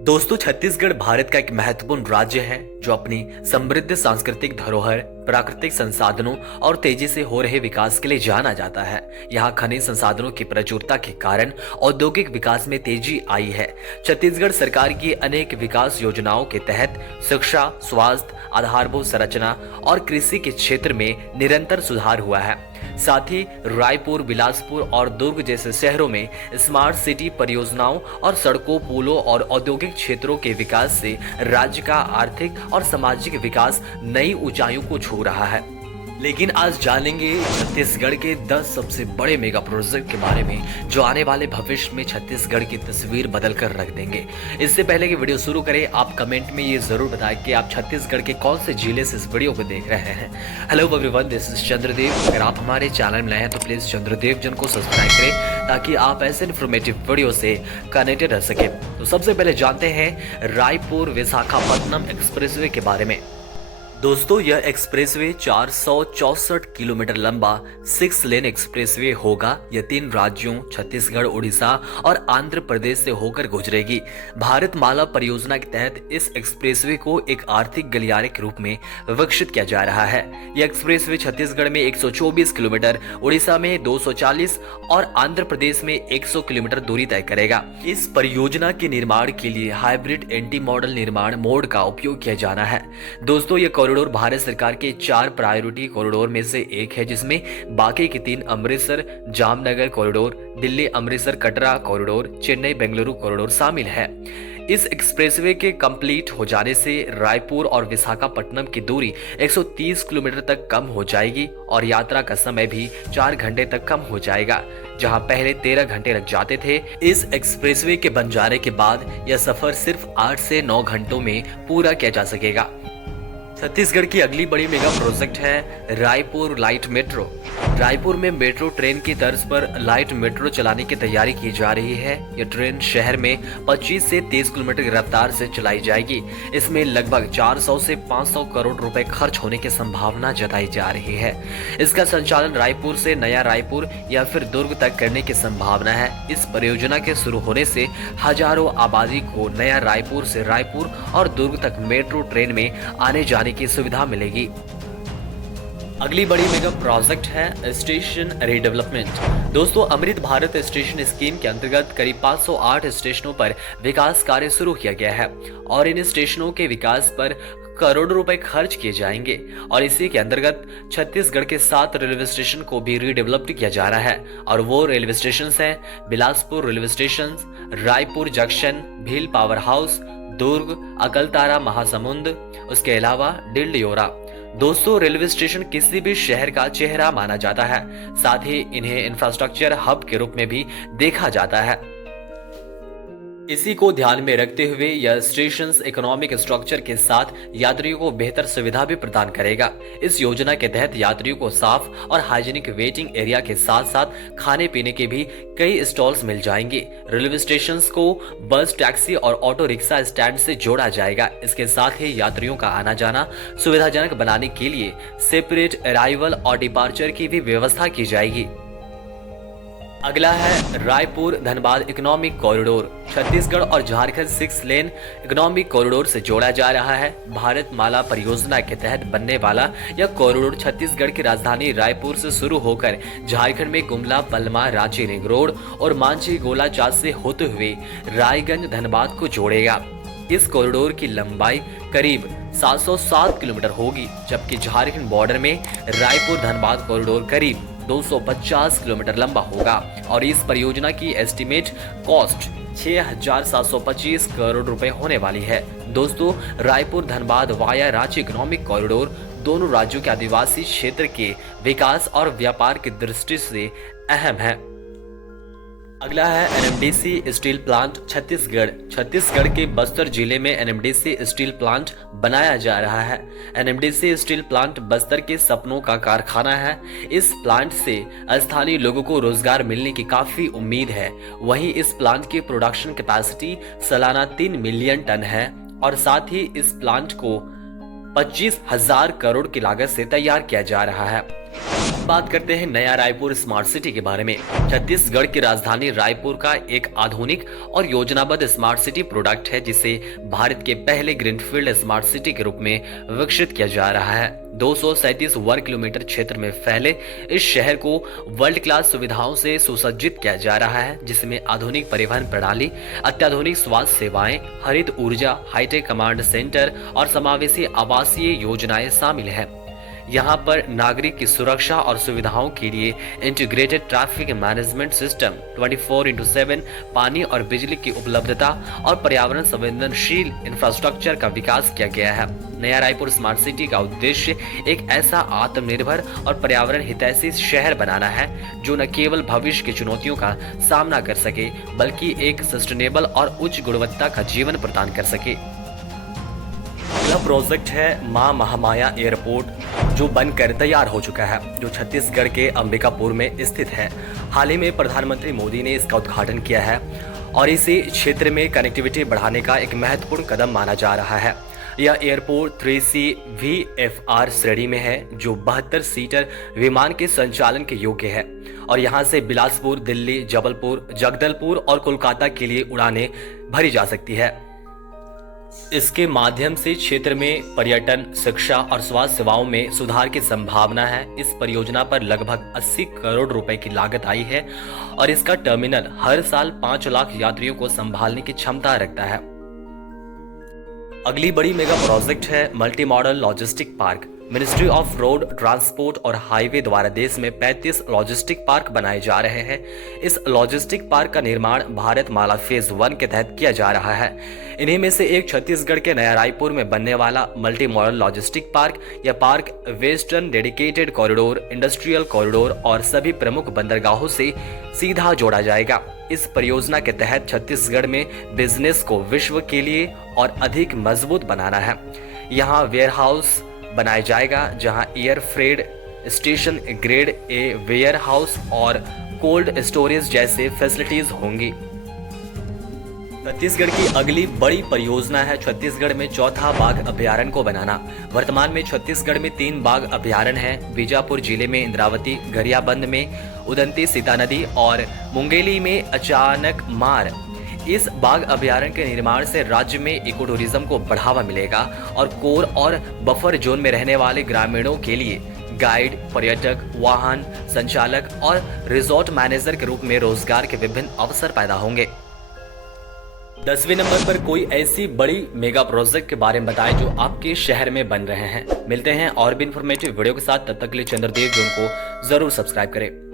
दोस्तों, छत्तीसगढ़ भारत का एक महत्वपूर्ण राज्य है जो अपनी समृद्ध सांस्कृतिक धरोहर, प्राकृतिक संसाधनों और तेजी से हो रहे विकास के लिए जाना जाता है। यहाँ खनिज संसाधनों की प्रचुरता के कारण औद्योगिक विकास में तेजी आई है। छत्तीसगढ़ सरकार की अनेक विकास योजनाओं के तहत शिक्षा, स्वास्थ्य, आधारभूत संरचना और कृषि के क्षेत्र में निरंतर सुधार हुआ है। साथ ही रायपुर, बिलासपुर और दुर्ग जैसे शहरों में स्मार्ट सिटी परियोजनाओं और सड़कों, पुलों और औद्योगिक क्षेत्रों के विकास से राज्य का आर्थिक और सामाजिक विकास नई ऊंचाइयों को छू रहा है। लेकिन आज जानेंगे छत्तीसगढ़ के 10 सबसे बड़े मेगा प्रोजेक्ट के बारे में जो आने वाले भविष्य में छत्तीसगढ़ की तस्वीर बदल कर रख देंगे। इससे पहले कि वीडियो शुरू करें, आप कमेंट में ये जरूर बताएं कि आप छत्तीसगढ़ के कौन से जिले से इस वीडियो को देख रहे हैं। Hello everyone, this is Chandradev. अगर आप हमारे चैनल में नए हैं तो प्लीज चंद्रदेव जन को सब्सक्राइब करें ताकि आप ऐसे इन्फॉर्मेटिव वीडियो से कनेक्टेड रह सके। तो सबसे पहले जानते हैं रायपुर विशाखापट्टनम एक्सप्रेसवे के बारे में। दोस्तों, यह एक्सप्रेसवे 464 किलोमीटर लंबा 6 लेन एक्सप्रेसवे होगा। यह 3 राज्यों छत्तीसगढ़, उड़ीसा और आंध्र प्रदेश से होकर गुजरेगी। भारत माला परियोजना के तहत इस एक्सप्रेसवे को एक आर्थिक गलियारे के रूप में विकसित किया जा रहा है। यह एक्सप्रेसवे छत्तीसगढ़ में 124 किलोमीटर, उड़ीसा में 240 और आंध्र प्रदेश में 100 किलोमीटर दूरी तय करेगा। इस परियोजना के निर्माण के लिए हाइब्रिड एंटी मॉडल निर्माण मोड का उपयोग किया जाना है। दोस्तों, यह कॉरिडोर भारत सरकार के 4 प्रायोरिटी कॉरिडोर में से एक है, जिसमें बाकी के 3 Amritsar Jamnagar corridor, Delhi Amritsar Katra corridor, Chennai Bengaluru corridor शामिल है। इस एक्सप्रेसवे के कंप्लीट हो जाने से रायपुर और विशाखापट्टनम की दूरी 130 किलोमीटर तक कम हो जाएगी और यात्रा का समय भी 4 घंटे तक कम हो जाएगा, जहां पहले 13 घंटे लग जाते थे। इस एक्सप्रेसवे के बन जाने के बाद यह सफर सिर्फ 8 से 9 घंटों में पूरा किया जा सकेगा। छत्तीसगढ़ की अगली बड़ी मेगा प्रोजेक्ट है रायपुर लाइट मेट्रो। रायपुर में मेट्रो ट्रेन की तर्ज पर लाइट मेट्रो चलाने की तैयारी की जा रही है। यह ट्रेन शहर में 25 से 30 किलोमीटर की रफ्तार से चलाई जाएगी। इसमें लगभग 400 से 500 करोड़ रुपए खर्च होने की संभावना जताई जा रही है। इसका संचालन रायपुर से नया रायपुर या फिर दुर्ग तक करने की संभावना है। इस परियोजना के शुरू होने से हजारों आबादी को नया रायपुर से रायपुर और दुर्ग तक मेट्रो ट्रेन में आने जाने की सुविधा मिलेगी। अगली बड़ी मेगा प्रोजेक्ट है स्टेशन रीडेवलपमेंट। दोस्तों, अमृत भारत स्टेशन स्कीम के अंतर्गत करीब 508 स्टेशनों पर विकास कार्य शुरू किया गया है और इन स्टेशनों के विकास पर करोड़ों रुपए खर्च किए जाएंगे। और इसी के अंतर्गत छत्तीसगढ़ के 7 रेलवे स्टेशन को भी रीडेवलप्ड किया जा रहा है और वो रेलवे स्टेशन हैं Bilaspur railway station, Raipur junction, Bhilai power house, Durg, Akaltara Mahasamund, उसके अलावा डिल्डियोरा। दोस्तों, रेलवे स्टेशन किसी भी शहर का चेहरा माना जाता है, साथ ही इन्हें इंफ्रास्ट्रक्चर हब के रूप में भी देखा जाता है। इसी को ध्यान में रखते हुए यह स्टेशन इकोनॉमिक स्ट्रक्चर के साथ यात्रियों को बेहतर सुविधा भी प्रदान करेगा। इस योजना के तहत यात्रियों को साफ और हाइजीनिक वेटिंग एरिया के साथ साथ खाने पीने के भी कई स्टॉल्स मिल जाएंगे। रेलवे स्टेशन को बस, टैक्सी और ऑटो रिक्शा स्टैंड से जोड़ा जाएगा। इसके साथ ही यात्रियों का आना जाना सुविधाजनक बनाने के लिए सेपरेट अराइवल और डिपार्चर की भी व्यवस्था की जाएगी। अगला है रायपुर धनबाद इकोनॉमिक कॉरिडोर। छत्तीसगढ़ और झारखंड 6 लेन इकोनॉमिक कॉरिडोर से जोड़ा जा रहा है। भारत माला परियोजना के तहत बनने वाला यह कॉरिडोर छत्तीसगढ़ की राजधानी रायपुर से शुरू होकर झारखंड में गुमला, बलमा, रांची रिंग रोड और मांझी गोलाचात से होते हुए रायगंज धनबाद को जोड़ेगा। इस कॉरिडोर की लंबाई करीब 707 किलोमीटर होगी, जबकि झारखंड बॉर्डर में रायपुर धनबाद कॉरिडोर करीब 250 किलोमीटर लंबा होगा और इस परियोजना की एस्टिमेट कॉस्ट 6,725 करोड़ रुपए होने वाली है। दोस्तों, Raipur Dhanbad via Ranchi economic corridor दोनों राज्यों के आदिवासी क्षेत्र के विकास और व्यापार की दृष्टि से अहम है। अगला है NMDC steel plant Chhattisgarh. Chhattisgarh के बस्तर जिले में एनएमडीसी स्टील प्लांट बनाया जा रहा है। एनएमडीसी स्टील प्लांट बस्तर के सपनों का कारखाना है। इस प्लांट से स्थानीय लोगों को रोजगार मिलने की काफी उम्मीद है। वहीं इस प्लांट की प्रोडक्शन कैपेसिटी सालाना 3 मिलियन टन है और साथ ही इस प्लांट को 25,000 करोड़ की लागत से तैयार किया जा रहा है। बात करते हैं नया रायपुर स्मार्ट सिटी के बारे में। छत्तीसगढ़ की राजधानी रायपुर का एक आधुनिक और योजनाबद्ध स्मार्ट सिटी प्रोडक्ट है, जिसे भारत के पहले ग्रीनफील्ड स्मार्ट सिटी के रूप में विकसित किया जा रहा है। 237 वर्ग किलोमीटर क्षेत्र में फैले इस शहर को वर्ल्ड क्लास सुविधाओं से सुसज्जित किया जा रहा है, जिसमें आधुनिक परिवहन प्रणाली, अत्याधुनिक स्वास्थ्य सेवाएं, हरित ऊर्जा, हाईटेक कमांड सेंटर और समावेशी आवासीय योजनाएं शामिल है। यहाँ पर नागरिक की सुरक्षा और सुविधाओं के लिए इंटीग्रेटेड ट्रैफिक मैनेजमेंट सिस्टम, 24/7 पानी और बिजली की उपलब्धता और पर्यावरण संवेदनशील इंफ्रास्ट्रक्चर का विकास किया गया है। नया रायपुर स्मार्ट सिटी का उद्देश्य एक ऐसा आत्मनिर्भर और पर्यावरण हितैषी शहर बनाना है जो न केवल भविष्य की चुनौतियों का सामना कर सके, बल्कि एक सस्टेनेबल और उच्च गुणवत्ता का जीवन प्रदान कर सके। यह प्रोजेक्ट है मां महामाया एयरपोर्ट, जो बनकर तैयार हो चुका है, जो छत्तीसगढ़ के अंबिकापुर में स्थित है। हाल ही में प्रधानमंत्री मोदी ने इसका उद्घाटन किया है और इसे क्षेत्र में कनेक्टिविटी बढ़ाने का एक महत्वपूर्ण कदम माना जा रहा है। यह एयरपोर्ट 3C VFR श्रेणी में है, जो 72 सीटर विमान के संचालन के योग्य है और यहां से बिलासपुर, दिल्ली, जबलपुर, जगदलपुर और कोलकाता के लिए उड़ानें भरी जा सकती है। इसके माध्यम से क्षेत्र में पर्यटन, शिक्षा और स्वास्थ्य सेवाओं में सुधार की संभावना है। इस परियोजना पर लगभग 80 करोड़ रुपए की लागत आई है और इसका टर्मिनल हर साल 5 लाख यात्रियों को संभालने की क्षमता रखता है। अगली बड़ी मेगा प्रोजेक्ट है multi modal logistic park. Ministry of road transport और हाईवे द्वारा देश में 35 लॉजिस्टिक पार्क बनाए जा रहे हैं। इस लॉजिस्टिक पार्क का निर्माण भारत माला फेज 1 के तहत किया जा रहा है। इन्हीं में से एक छत्तीसगढ़ के नया रायपुर में बनने वाला मल्टी मॉडल लॉजिस्टिक पार्क। यह park western dedicated corridor, industrial corridor और सभी प्रमुख बंदरगाहों से सीधा जोड़ा जाएगा। इस परियोजना के तहत छत्तीसगढ़ में बिजनेस को विश्व के लिए और अधिक मजबूत बनाना है। यहाँ वेयरहाउस बनाया जाएगा, जहां air freight station, grade A warehouse और कोल्ड स्टोरेज जैसे फैसिलिटीज होंगी। छत्तीसगढ़ की अगली बड़ी परियोजना है छत्तीसगढ़ में चौथा बाघ अभ्यारण्य को बनाना। वर्तमान में छत्तीसगढ़ में 3 बाघ अभ्यारण्य हैं। बीजापुर जिले में इंद्रावती, गरियाबंद में उदंती सीता नदी और मुंगेली में अचानक मार। इस बाघ अभ्यारण्य के निर्माण से राज्य में इको टूरिज्म को बढ़ावा मिलेगा और कोर और बफर जोन में रहने वाले ग्रामीणों के लिए गाइड, पर्यटक, वाहन संचालक और रिजॉर्ट मैनेजर के रूप में रोजगार के विभिन्न अवसर पैदा होंगे। 10वें नंबर पर कोई ऐसी बड़ी मेगा प्रोजेक्ट के बारे में बताएं जो आपके शहर में बन रहे हैं। मिलते हैं और भी इंफॉर्मेटिव वीडियो के साथ, तब तक के लिए चंद्रदेव जोन को जरूर सब्सक्राइब करें।